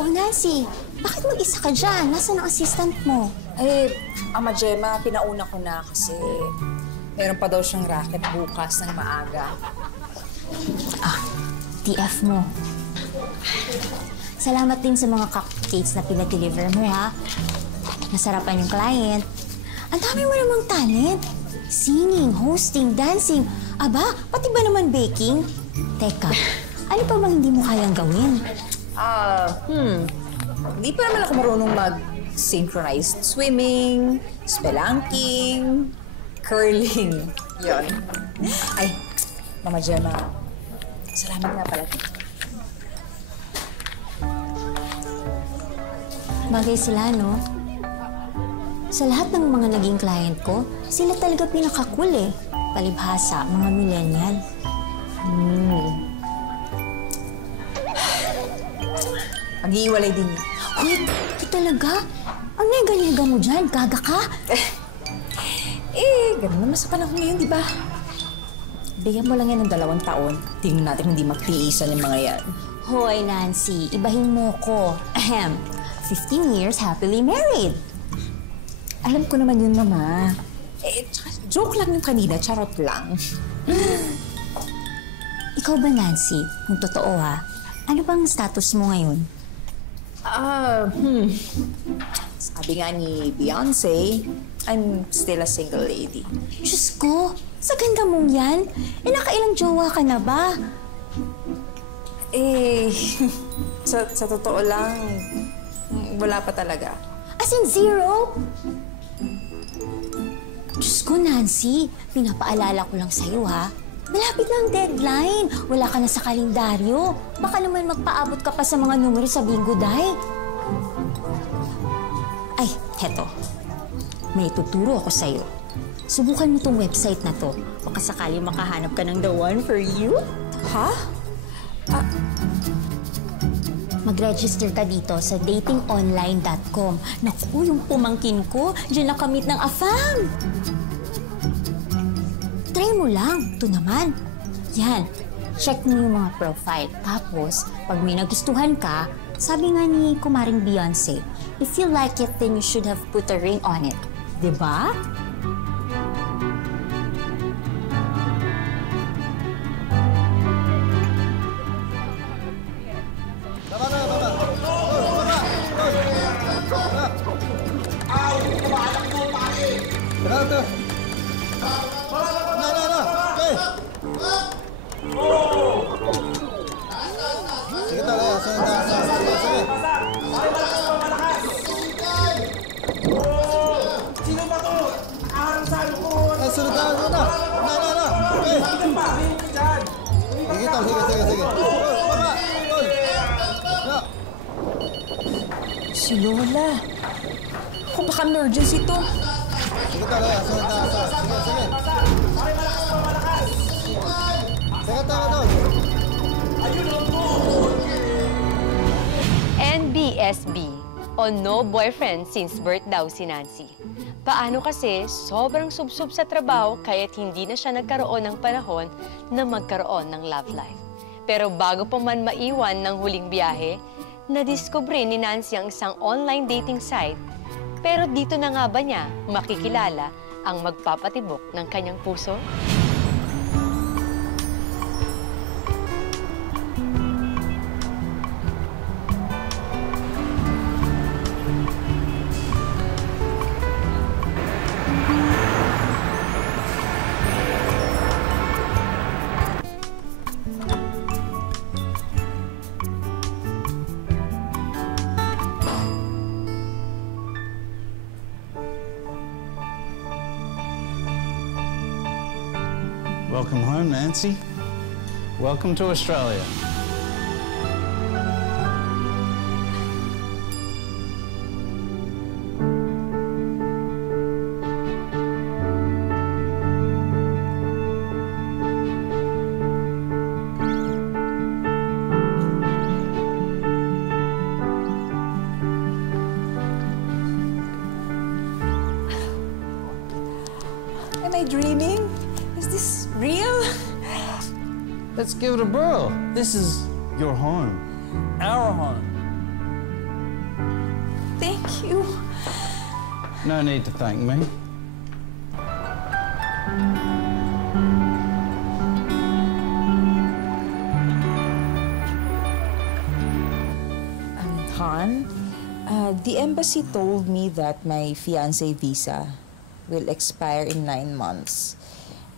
Oh, Nancy, bakit mag-isa ka dyan? Nasaan ang assistant mo? Eh, Ama Gemma, pinauna ko na kasi meron pa daw siyang racket bukas ng maaga. TF mo. Salamat din sa mga cupcakes na pinag-deliver mo, ha? Nasarapan yung client. Ang dami mo namang talent. Singing, hosting, dancing. Aba, pati ba naman baking? Teka, ano pa bang hindi mo kayang gawin? Hindi pa naman ako marunong mag-synchronized swimming, spelunking, curling. Yon. Ay, Mama Gemma, salamat nga pala. Bagay sila, no? Sa lahat ng mga naging client ko, sila talaga pinaka-cool eh. Palibhasa, mga millennial. Mag-iiwalay din. Wait, ito talaga? Ang nega-nega mo dyan, gaga ka? Ganun naman sa panahon ngayon, di ba? Bigyan mo lang yan ng 2 taon. Tingnan natin hindi magtiisan yung mga yan. Hoy, Nancy, ibahin mo ko. 15 years happily married. Alam ko naman yun, Mama. Joke lang yung kanina, charot lang. Ikaw ba, Nancy? Kung totoo ha, ano bang status mo ngayon? Sabi nga ni Beyonce, I'm still a single lady. Diyos ko, sa ganda mong yan, nakailang jowa ka na ba? Sa totoo lang, wala pa talaga. As in 0? Diyos ko, Nancy, pinapaalala ko lang sa'yo, ha? Malapit na ang deadline. Wala ka na sa kalendaryo. Baka naman magpaabot ka pa sa mga numero sa bingo, Day. Ay, heto. May tuturo ako sa'yo. Subukan mo tong website na to. Baka sakali makahanap ka ng the one for you. Ha? Mag-register ka dito sa datingonline.com. Naku, yung pumangkin ko, dyan nakamit ng afam. Try mo lang. Ito naman. Yan. Check mo yung mga profile. Tapos, pag may nagustuhan ka, sabi nga ni Kumaring Beyonce, if you like it, then you should have put a ring on it. Diba? Sino ba to? Aharang ko! Sunod na! Sige. Si Lola. Kung baka emergency to. Sige, sunod na. Sige. NBSB o no boyfriend since birth daw si Nancy. Paano kasi sobrang subsob sa trabaho kaya't hindi na siya nagkaroon ng panahon na magkaroon ng love life. Pero bago pa man maiwan ng huling biyahe, nadiskubre ni Nancy ang isang online dating site. Pero dito na nga ba niya makikilala ang magpapatibok ng kanyang puso? Welcome home, Nancy. Welcome to Australia. Am I dreaming? Is this real? Let's give it a whirl. This is your home. Our home. Thank you. No need to thank me. Han, the embassy told me that my fiancé visa will expire in 9 months.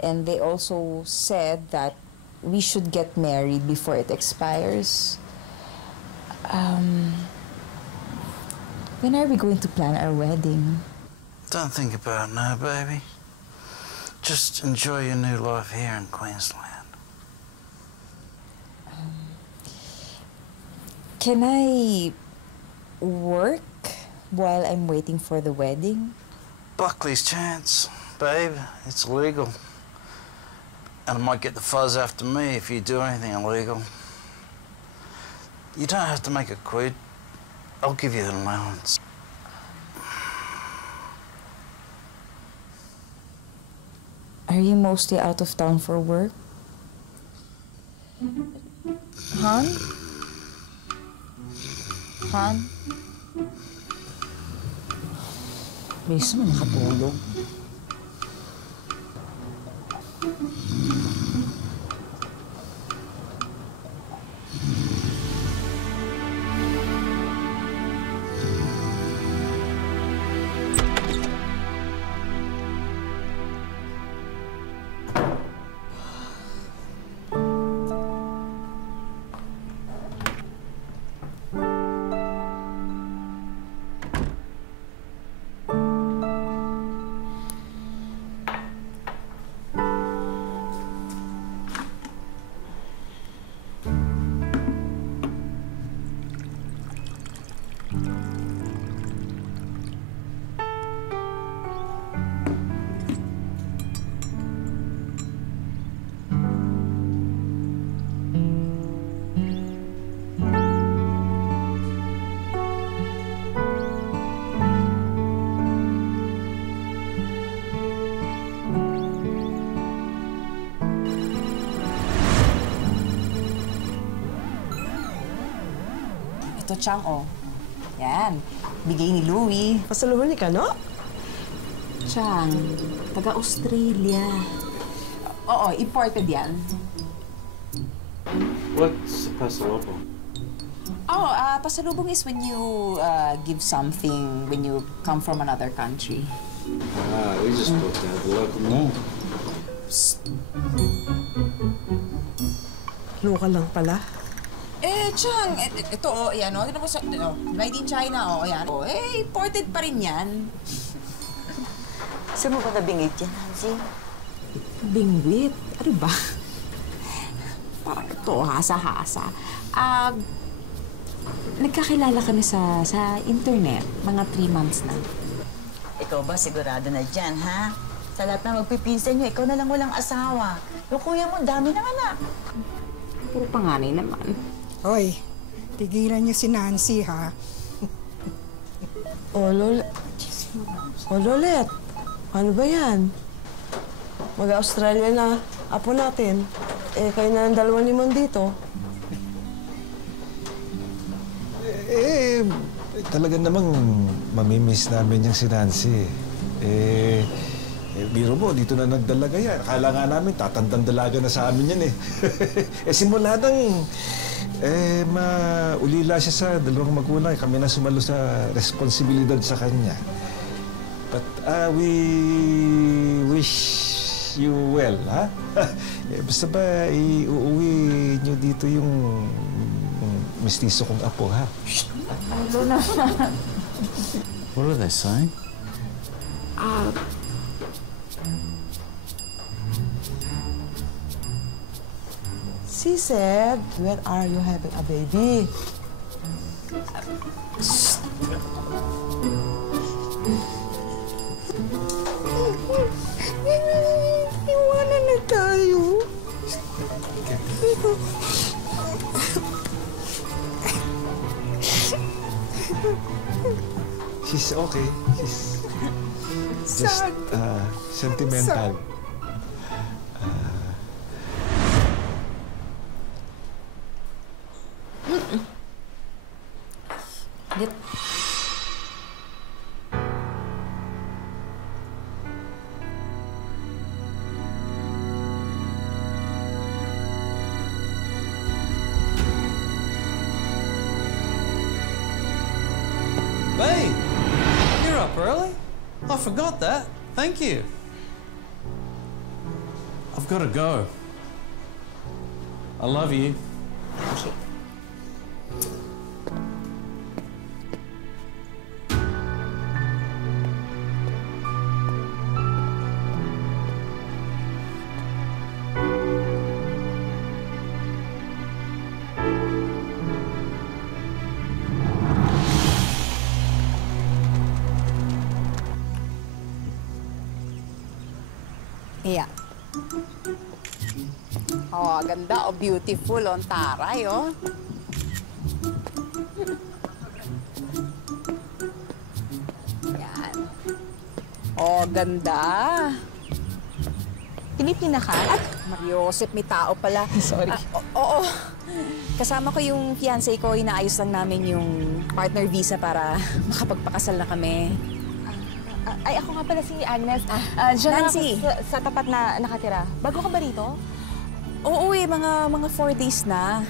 And they also said that we should get married before it expires. When are we going to plan our wedding? Don't think about it now, baby. Just enjoy your new life here in Queensland. Can I work while I'm waiting for the wedding? Buckley's chance, babe. It's illegal. And I might get the fuzz after me if you do anything illegal. You don't have to make a quid. I'll give you an allowance. Are you mostly out of town for work? Han? Han? Bilis mo nakatulog. Ito, Chang, oh. Yan. Bigay ni Louie. Pasalubong ni ka, no? Chang, taga-Australia. Oo, imported yan. What's a pasalubong? Oh, pasalubong is when you give something when you come from another country. We just thought to have a local more. Local lang pala. Chang, ito, oh, yan, oh. Tignan mo sa, made in China, oh, yan. Oh, imported pa rin yan. Saan mo ba nabingit yan, Hansi? Bingwit? Ano ba? Parang ito, hasa-hasa. Nagkakilala kami sa internet, mga 3 months na. Ikaw ba sigurado na dyan, ha? Sa lahat na magpipinsan nyo, ikaw na lang walang asawa. Yung kuya mo, dami ng anak. Puro panganay naman. Hoy, tigilan niyo si Nancy, ha? Lolet. Ano ba yan? Mag-Australia na apo natin. Kayo na ang dalawa ni Mon dito. Talaga namang mamimiss namin yung si Nancy. Biro mo, dito na nagdalaga yan. Akala nga namin, tatandang dalaga na sa amin yan simula nang maulila siya sa dalawang magulang. Kami na sumalo sa responsibilidad sa kanya. But we wish you well, ha? Basta ba, iuwi niyo dito yung mestizo kong apo, ha? What are they saying? She said, when are you having a baby? Iwanan na tayo. She's okay. She's just sentimental. Yep. Babe, you're up early? I forgot that. Thank you. I've got to go. I love you. Okay. Yeah. Oh, ganda. Oh, beautiful. Oh, ang taray, oh. Yan. Oh, ganda. Pilipina ka? At, Mariosep, may tao pala. Sorry. Oo. Kasama ko yung fiancé ko, inaayos lang namin yung partner visa para makapagpakasal na kami. Ay, ako nga pala si Agnes. Diyan lang ako Nancy. sa tapat na nakatira. Bago ka ba rito? Oo mga 4 days na.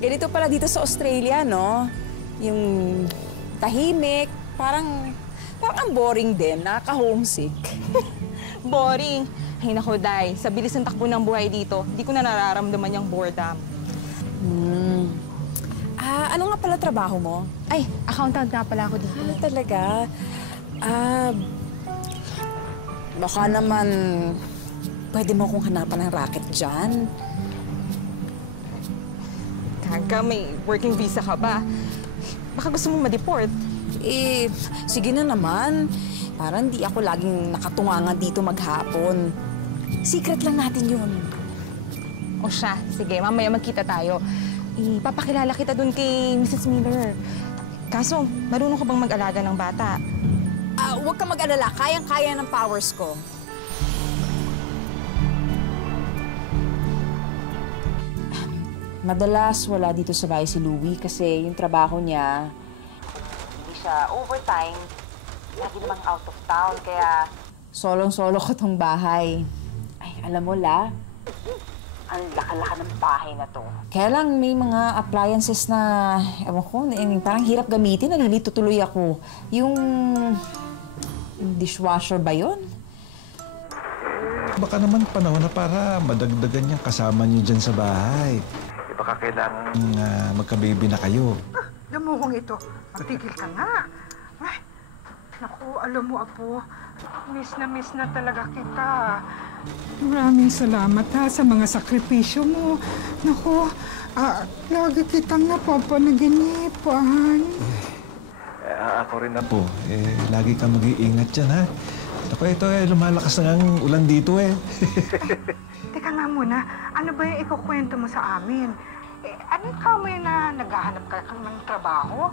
Ganito pala dito sa Australia, no? Yung tahimik, parang ang boring din, nakaka-homesick. Boring. Ay, naku, Day. Sa bilis ng takbo ng buhay dito, di ko na nararamdaman yung boredom. Ano nga pala trabaho mo? Ay, accountant nga pala ako dito. Talaga? Baka naman pwede mo akong hanapan ng racket dyan. Kaga, may working visa ka ba? Baka gusto mong ma-deport. Sige na naman. Parang di ako laging nakatungangan dito maghapon. Secret lang natin yun. O siya, sige, mamaya magkita tayo. Ipapakilala kita dun kay Mrs. Miller. Kaso, marunong ka bang mag-alaga ng bata? Huwag ka mag-alala. Kayang-kaya ng powers ko. Madalas wala dito sa bahay si Louie kasi yung trabaho niya, hindi siya overtime. Lagi namang out of town, kaya solong-solo ko tong bahay. Ay, alam mo, La, ang laka-laka ng bahay na to. Kaya lang may mga appliances na, ewan ko, parang hirap gamitin, nalilito tuloy ako. Yung dishwasher ba yun? Baka naman panahon na para madagdagan niyang kasama niyo dyan sa bahay. Baka kailangan magka-baby na kayo. Damuhong ito. Matigil ka nga. Ay, naku, alam mo, Apo, miss na talaga kita. Maraming salamat ha sa mga sakripisyo mo. Naku, lagi kitang napapanaginipan. Ako rin na po. Lagi ka mag-iingat dyan, ha? Ako, ito lumalakas na ang ulan dito, Teka nga muna, ano ba yung ikukwento mo sa amin? Anong kamoy na naghahanap ka ng trabaho?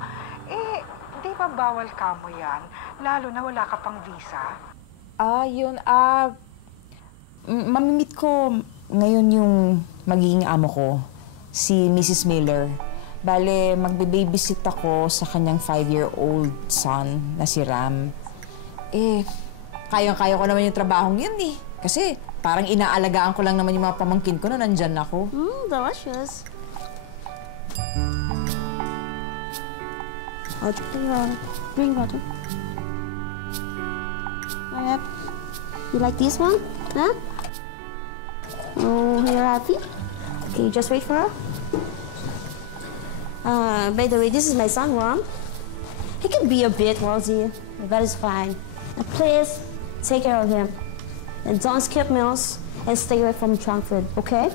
Di ba bawal kamoy yan? Lalo na wala ka pang visa? Mamimit ko ngayon yung magiging amo ko, si Mrs. Miller. Bale, magbe-babysit ako sa kanyang 5-year-old son na si Ram. Kayang-kaya ko naman yung trabahong yun eh. Kasi parang inaalagaan ko lang naman yung mga pamangkin ko na nandyan ako. Delicious. I'll drink your green water. You like this one? Huh? Oh, you're happy? Okay, just wait for her. By the way, this is my son, Ron. He can be a bit rosy, but that is fine. Now, please take care of him. And don't skip meals and stay away from junk food, okay?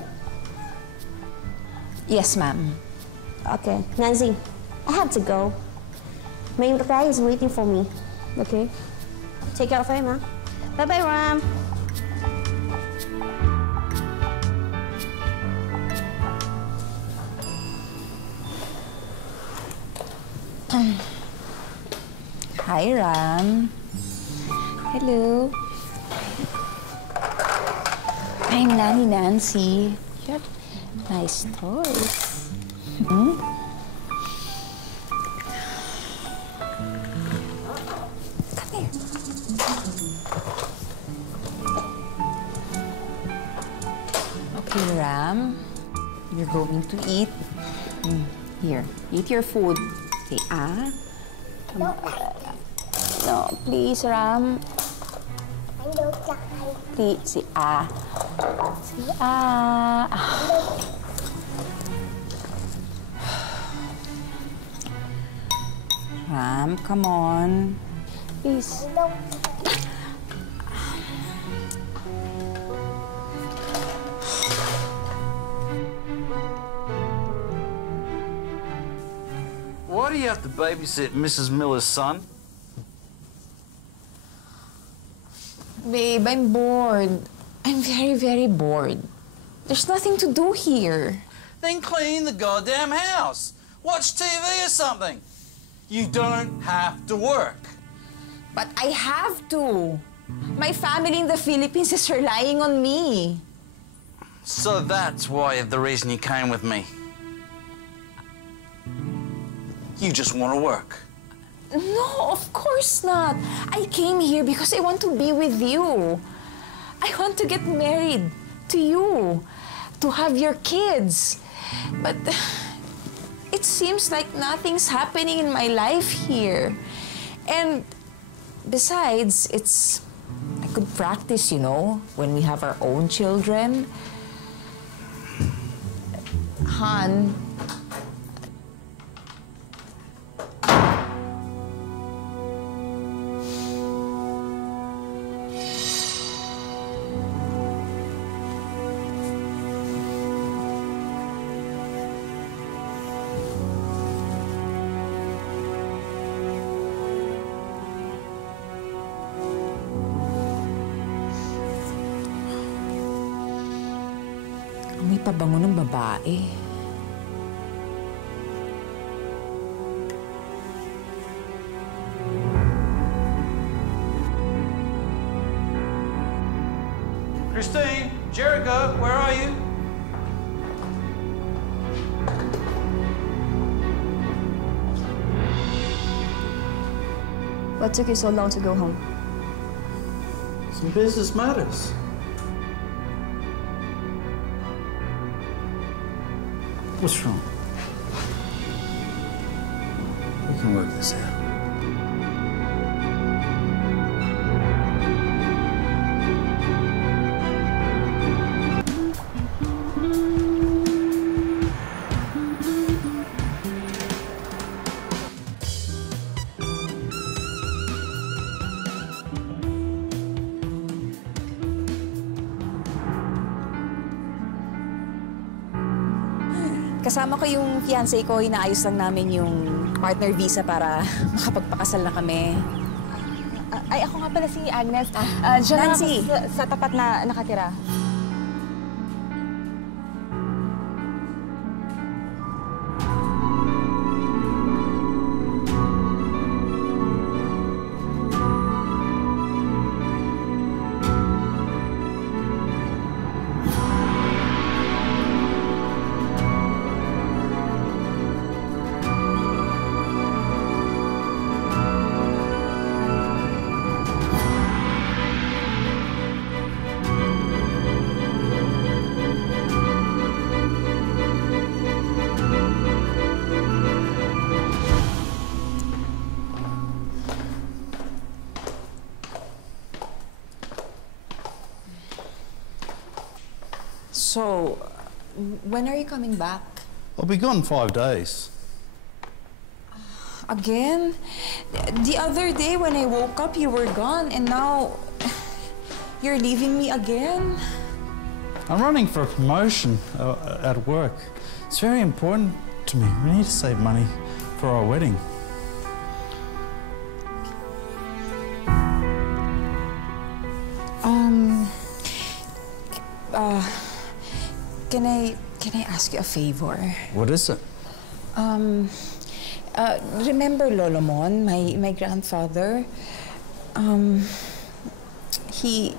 Yes, ma'am. Okay, Nancy, I have to go. My guy is waiting for me, okay? Take care of him, huh? Bye-bye, Ram. Hi, Ram. Hello. I'm Nanny Nancy. You have nice toys. Okay, Ram. You're going to eat. Here, eat your food. Say, ah. Come on. No, please, Ram. Please, say, ah. Say, ah. Ram, come on. Please. Why do you have to babysit Mrs. Miller's son? Babe, I'm bored. I'm very, very bored. There's nothing to do here. Then clean the goddamn house. Watch TV or something. You don't have to work. But I have to. My family in the Philippines is relying on me. So that's why the reason you came with me. You just want to work. No, of course not. I came here because I want to be with you. I want to get married to you, to have your kids. But it seems like nothing's happening in my life here. And besides, I could practice, you know, when we have our own children. Han, may pabango ng babae. Christine, Jericho, where are you? What took you so long to go home? Some business matters. What's wrong? We can work this out. Kasama ko yung fiancé ko, inaayos lang namin yung partner visa para makapagpakasal na kami. Ay, ako nga pala si Agnes. Diyan lang ako Nancy! sa tapat na nakatira. So, when are you coming back? I'll be gone 5 days. Again? The other day when I woke up, you were gone, and now you're leaving me again? I'm running for a promotion at work. It's very important to me. We need to save money for our wedding. Can I ask you a favor? What is it? Remember Lolomon, my grandfather? He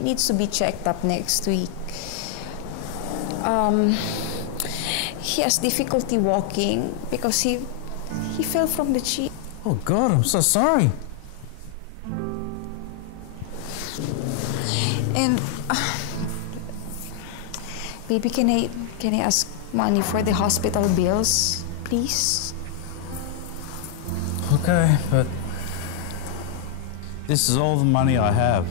needs to be checked up next week. He has difficulty walking because he fell from the jeep. Oh God, I'm so sorry. And Baby, can I ask money for the hospital bills, please? Okay, but this is all the money I have.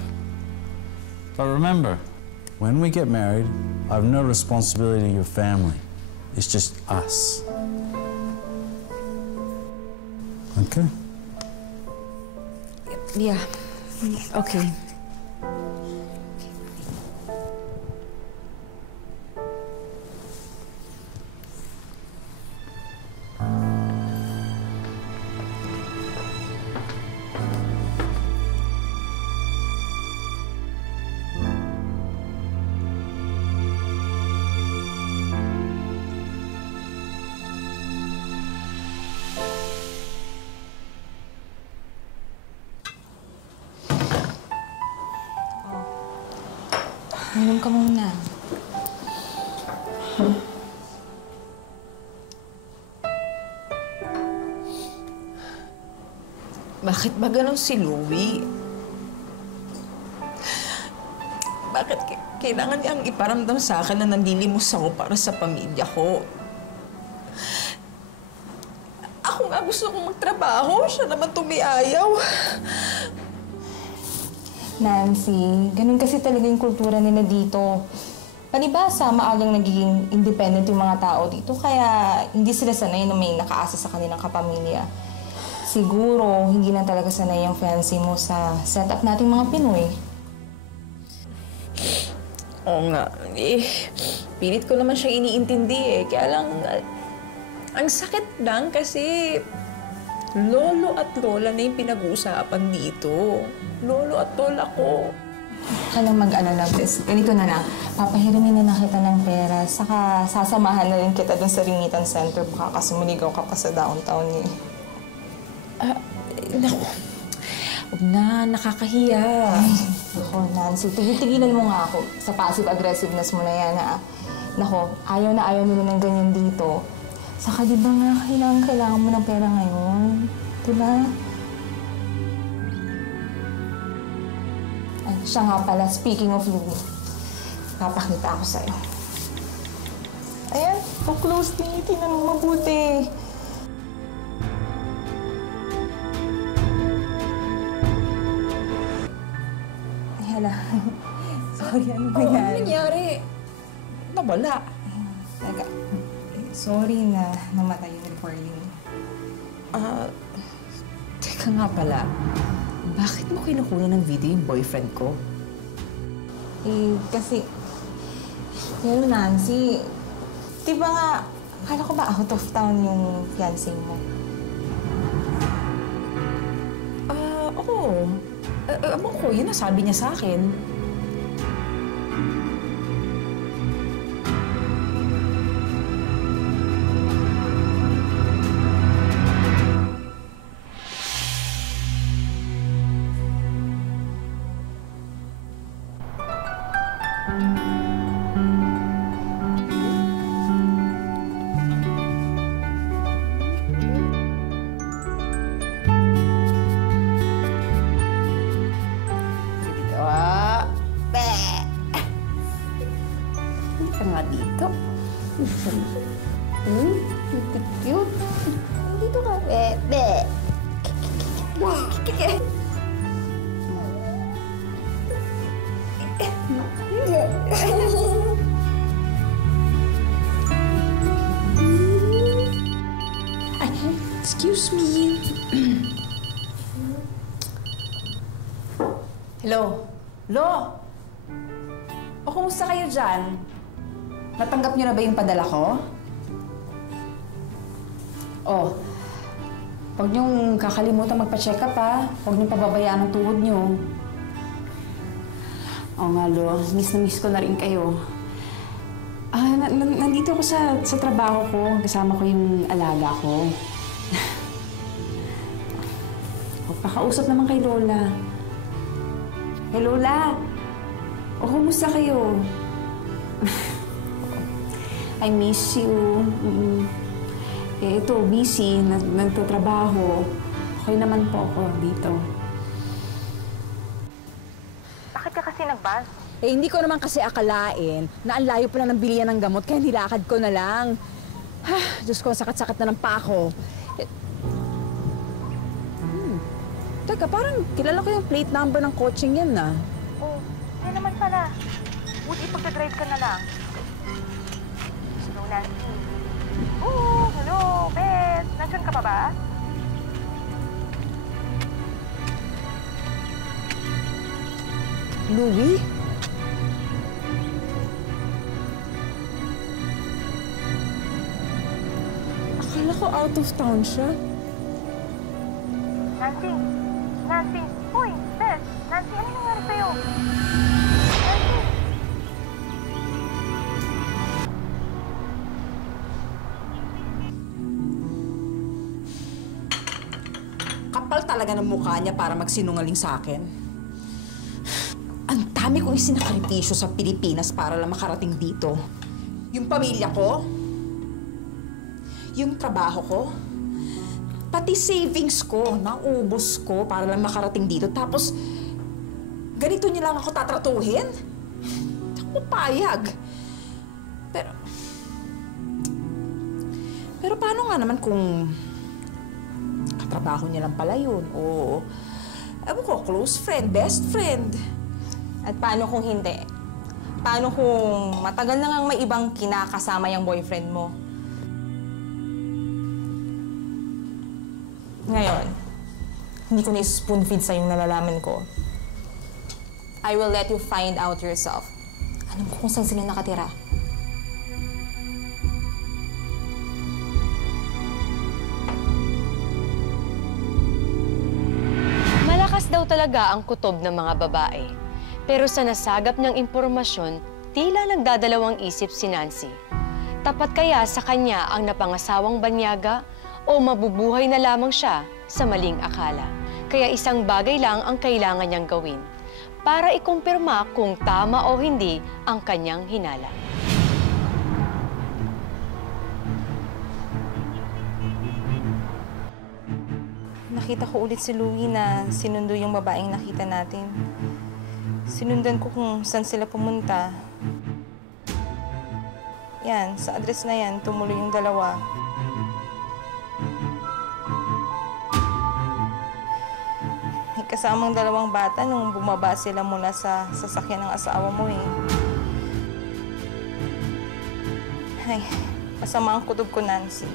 But remember, when we get married, I have no responsibility to your family. It's just us. Okay? Yeah. Okay. Minom ka muna. Bakit ba ganun si Louie? Bakit kailangan niyang iparamdam sa akin na nanlilimos ako para sa pamilya ko? Ako nga gusto kong magtrabaho. Siya naman tumiayaw. Nancy, ganun kasi talaga yung kultura nila dito. Palibhasa, maagang nagiging independent yung mga tao dito, kaya hindi sila sanay na may nakaasa sa kanilang kapamilya. Siguro, hindi na talaga sanay yung fiancé mo sa setup nating mga Pinoy. Oo nga. Pilit ko naman siyang iniintindi Kaya lang, ang sakit lang kasi lolo at lola na yung pinag-uusapan dito. Lolo at lola ko. Ka lang mag-alala, Bes. Ganito na lang. Papahirimin na kita ng pera. Saka sasamahan na rin kita dun sa Ringitan Center. Baka kasi muligaw ka pa sa downtown eh. Naku. Huwag na. Nakakahiya. Naku, Nancy. Tigil-tigilan mo nga ako sa passive aggressiveness mo na yan, ha? Naku, ayaw na ayaw nila ng ganyan dito. Saka di ba nga kailangan mo ng pera ngayon? Diba? Ay, siya nga pala, speaking of Louie, papakita ako sa'yo. Ayan, so close din. Tingnan mo mabuti. Ay, hala. Sorry, ano ba yan? Ano nangyari? Nawala. Teka. Sorry na namatay yung recording. Teka nga pala. Bakit mo kinukuha ng video yung boyfriend ko? Kasi... Yun, Nancy. Diba nga, akala ko ba out of town yung fiancé mo? Oo. Abang ko, yun nasabi niya sa akin. Dito. Cute. Dito ka, bebe. Excuse me. Hello? Lo? O, kumusta kayo dyan? Natanggap niyo na ba yung padala ko? Oh, huwag niyong kakalimutan magpa-check up, ha? Huwag niyong pababayaan ang tuhod niyo. Oo nga, Lo. Miss na miss ko na rin kayo. Nandito ako sa trabaho ko. Kasama ko yung alaga ko. Pakausap naman kay Lola. Hey, Lola! O, kumusta kayo? I miss you. Ito, busy. Nagtatrabaho. Okay naman po ako dito. Bakit ka kasi nag-bus? Eh, hindi ko naman kasi akalain na ang layo pala ng bilihan ng gamot, kaya nilakad ko na lang. Diyos ko, sakat-sakat na ng pako. Teka, parang kilala ko yung plate number ng coaching yan, na. Oh, yan naman pala. Woody, pagka-drive ka na lang. Hello, Nancy. Oh, hello, Beth. Nandiyan ka pa ba? Louie? Akala ko out of town siya. Nancy! Nancy! Uy, Beth! Nancy, ano nangyari sa'yo? Nancy! Kapal talaga ng mukha niya para magsinungaling sa akin. Ang dami kong isinakripisyo sa Pilipinas para lang makarating dito. Yung pamilya ko, yung trabaho ko, pati savings ko, naubos ko para lang makarating dito. Tapos, ganito niya lang ako tatratuhin? Hindi ako papayag. Pero paano nga naman kung katrabaho niya lang pala yun? O, ewan ko, close friend, best friend. At paano kung hindi? Paano kung matagal na ngang may ibang kinakasama yung boyfriend mo? Ngayon, hindi ko na spoon-feed sa yung nalalaman ko. I will let you find out yourself. Alam ko kung saan sila nakatira. Malakas daw talaga ang kutob ng mga babae. Pero sa nasagap niyang impormasyon, tila nagdadalawang isip si Nancy. Tapat kaya sa kanya ang napangasawang banyaga o mabubuhay na lamang siya sa maling akala? Kaya isang bagay lang ang kailangan niyang gawin para ikumpirma kung tama o hindi ang kanyang hinala. Nakita ko ulit si Louie na sinundo yung babaeng nakita natin. Sinundan ko kung saan sila pumunta. Yan, sa address na yan, tumuloy yung dalawa. May kasamang dalawang bata nung bumaba sila mula sa sasakyan ng asawa mo eh. Ay, masama ang kutob ko, Nancy.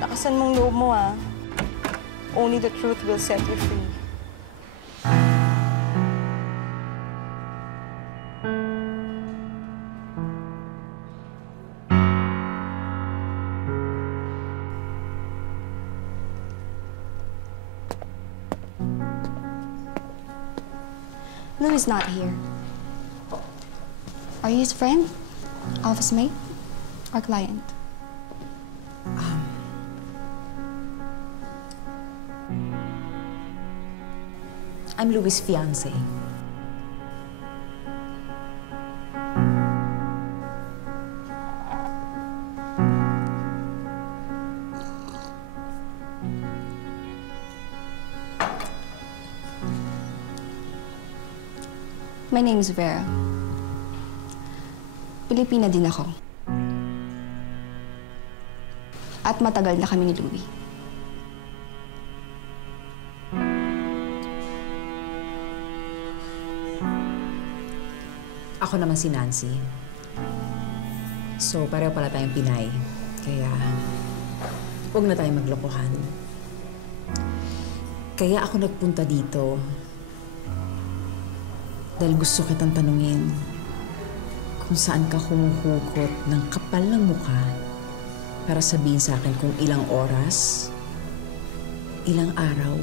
Lakasan mong loob mo, ah. Only the truth will set you free. Louie's not here. Are you his friend, office mate, or client? I'm Louie's fiancé. My name is Vera. Pilipina din ako. At matagal na kami ni Louie. Ako naman si Nancy. So, pareho pala tayong Pinay. Kaya, huwag na tayong maglokohan. Kaya ako nagpunta dito dahil gusto kitang tanungin kung saan ka humuhugot ng kapal ng mukha para sabihin sa akin kung ilang oras, ilang araw,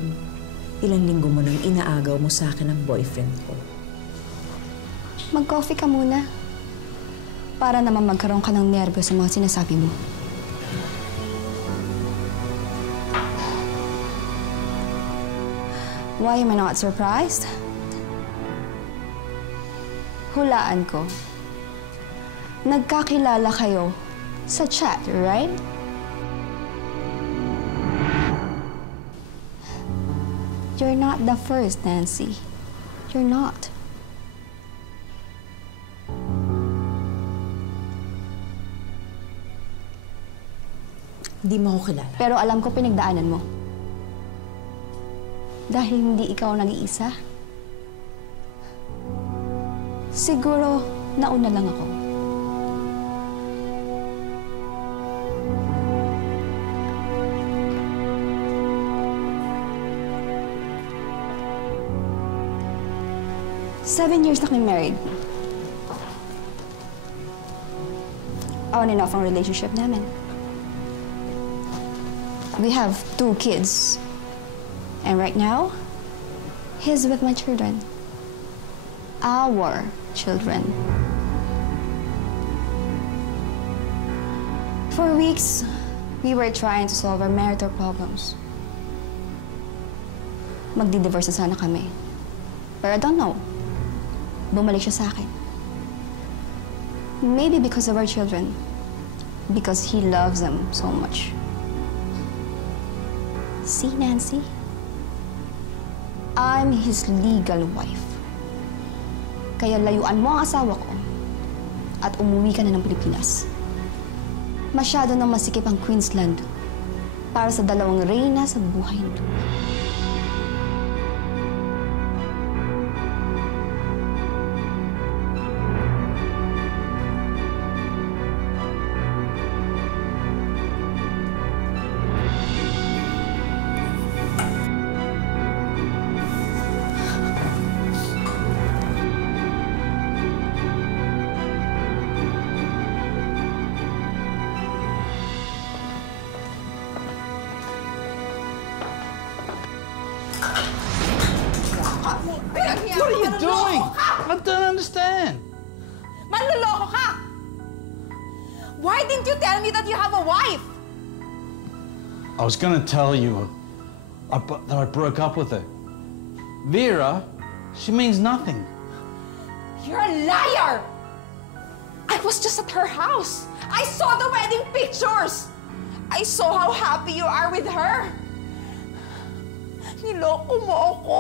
ilang linggo mo nang inaagaw mo sa akin ang boyfriend ko. Mag-coffee ka muna. Para naman magkaroon ka ng nervyo sa mga sinasabi mo. Why am I not surprised? Hulaan ko. Nagkakilala kayo sa chat, right? You're not the first, Nancy. You're not. Hindi mo ako kilala. Pero alam ko pinagdaanan mo. Dahil hindi ikaw nag-iisa. Siguro, nauna lang ako. Seven years na kami married. On and off ang relationship namin. We have 2 kids. And right now, he's with my children. Our children. For weeks, we were trying to solve our marital problems. Magdi-divorce na sana kami. But I don't know. Bumalik siya sa akin. Maybe because of our children. Because he loves them so much. See, Nancy? I'm his legal wife. Kaya layuan mo ang asawa ko at umuwi ka na ng Pilipinas. Masyado nang masikip ang Queensland para sa 2 reyna sa buhay nito. What are you doing? I don't understand. Manloloko ka! Why didn't you tell me that you have a wife? I was going to tell you that I broke up with her. Vera, she means nothing. You're a liar! I was just at her house. I saw the wedding pictures. I saw how happy you are with her. Niloko mo ako.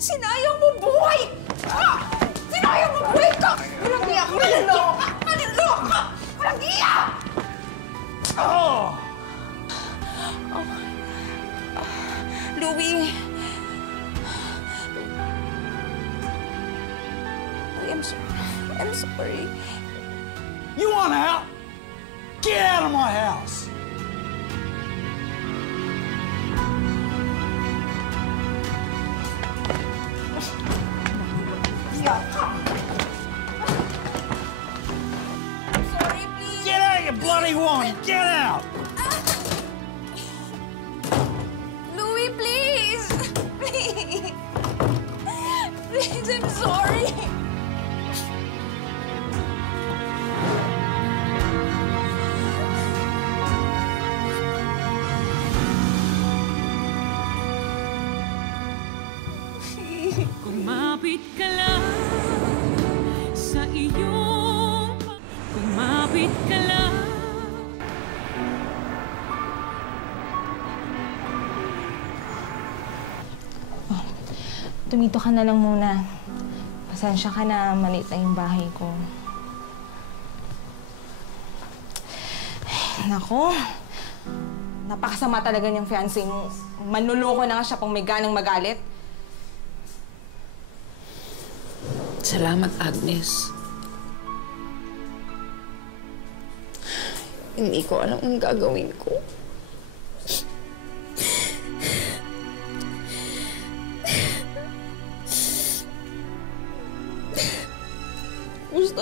Sinayang mo buhay! Ah! Sinayang mo buhay ka! Walang iya ka! Manloloko ka! Manloloko ka! Walang iya! Oh! Louie. I'm sorry. I'm sorry. You want out? Get out of my house! Sorry, please. Get out, you bloody woman! Get out! Louie, please. Please. Please, I'm sorry. Kumapit ka lang sa iyong kumapit ka lang. Oh, tumito ka na lang muna. Pasensya ka na, maliit na yung bahay ko. Nako, napakasama talaga niyang fiancé mo. Manluloko na nga siya pang may ganang magalit. Salamat, Agnes. Hindi ko alam ang gagawin ko.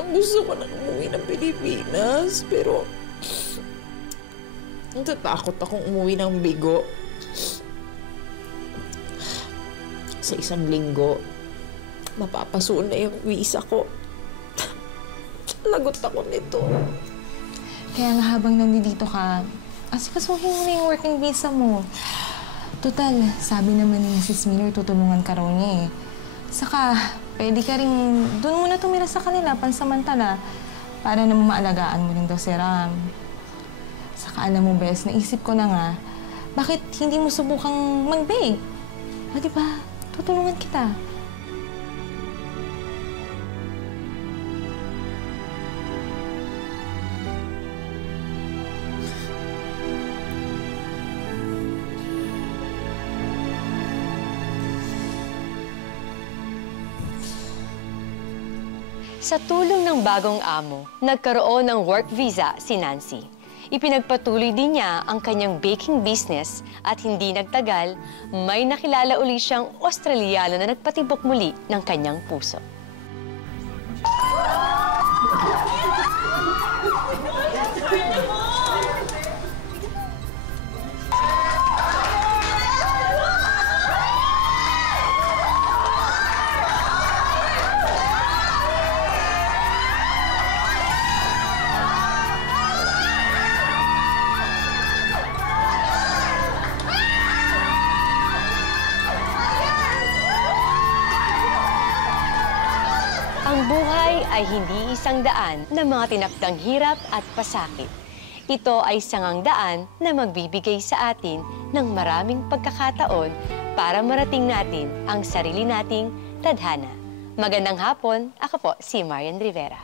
Gusto ko na umuwi ng Pilipinas, pero natatakot akong umuwi ng Bigo. Sa 1 linggo, mapapasoon na yung visa ko. Lagot ako nito. Kaya nga habang nandito ka, asikasuhin mo na yung working visa mo. Total, sabi naman ni Mrs. Miller, tutulungan ka raw niya eh. Saka, pwede ka rin doon muna tumira sa kanila pansamantala para naman maalagaan mo rin daw si Ram. Saka alam mo, Bes, naisip ko na nga, bakit hindi mo subukang mag-bake? O, diba? Tutulungan kita. Sa tulong ng bagong amo, nagkaroon ng work visa si Nancy. Ipinagpatuloy din niya ang kanyang baking business at hindi nagtagal, may nakilala uli siyang Australiano na nagpatibok muli ng kanyang puso. Ang buhay ay hindi isang daan na mga tinakdang hirap at pasakit. Ito ay sangang daan na magbibigay sa atin ng maraming pagkakataon para marating natin ang sarili nating tadhana. Magandang hapon, ako po si Marian Rivera.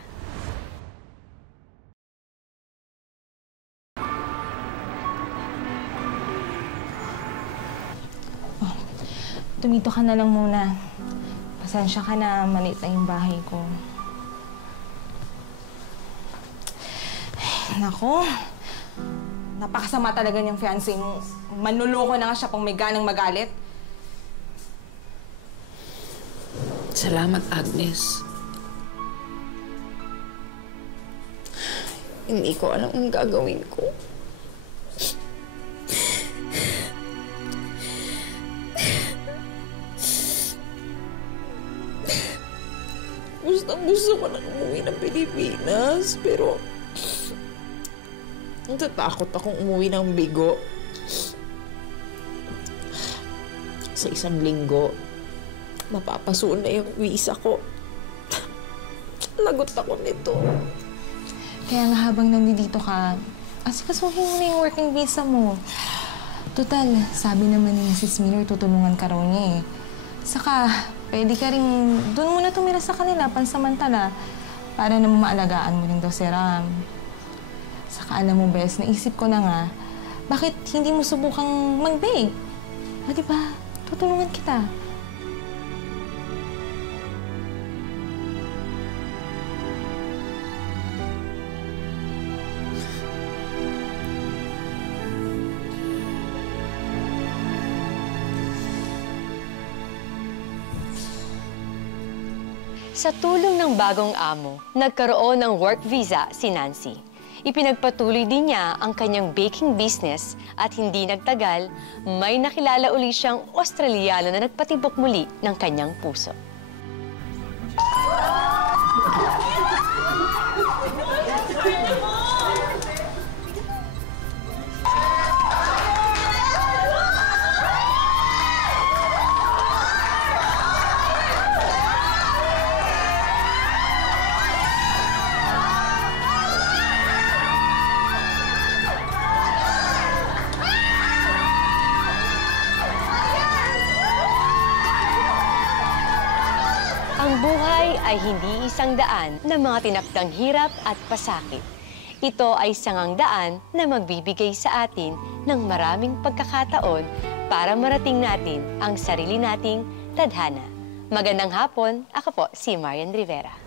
Tumito ka na lang muna. Pasensya ka na, maliit na yung bahay ko. Ay, nako. Napakasama talaga niyang fiancé mo. Manluloko na nga siya pang may ganang magalit. Salamat, Agnes. Hindi ko alam ang gagawin ko. Gusto ko nang umuwi ng Pilipinas, pero natatakot akong umuwi ng bigo. Sa isang linggo, mapapasuon na yung visa ko. Lagot ako nito. Kaya nga habang nandito ka, asikasuhin mo na yung working visa mo. Total, sabi naman ni Mrs. Miller, tutulungan ka raw niya eh. Saka, pwede ka rin doon muna tumira sa kanila pansamantala para naman maalagaan mo rin daw si Ram. Saka alam mo, Bes, naisip ko na nga, bakit hindi mo subukang mag-bake? O, diba? Tutulungan kita. Sa tulong ng bagong amo, nagkaroon ng work visa si Nancy. Ipinagpatuloy din niya ang kanyang baking business at hindi nagtagal, may nakilala uli siyang Australiano na nagpatibok muli ng kanyang puso. Ang buhay ay hindi isang daan na mga tinakdang hirap at pasakit. Ito ay sangang daan na magbibigay sa atin ng maraming pagkakataon para marating natin ang sarili nating tadhana. Magandang hapon, ako po si Marian Rivera.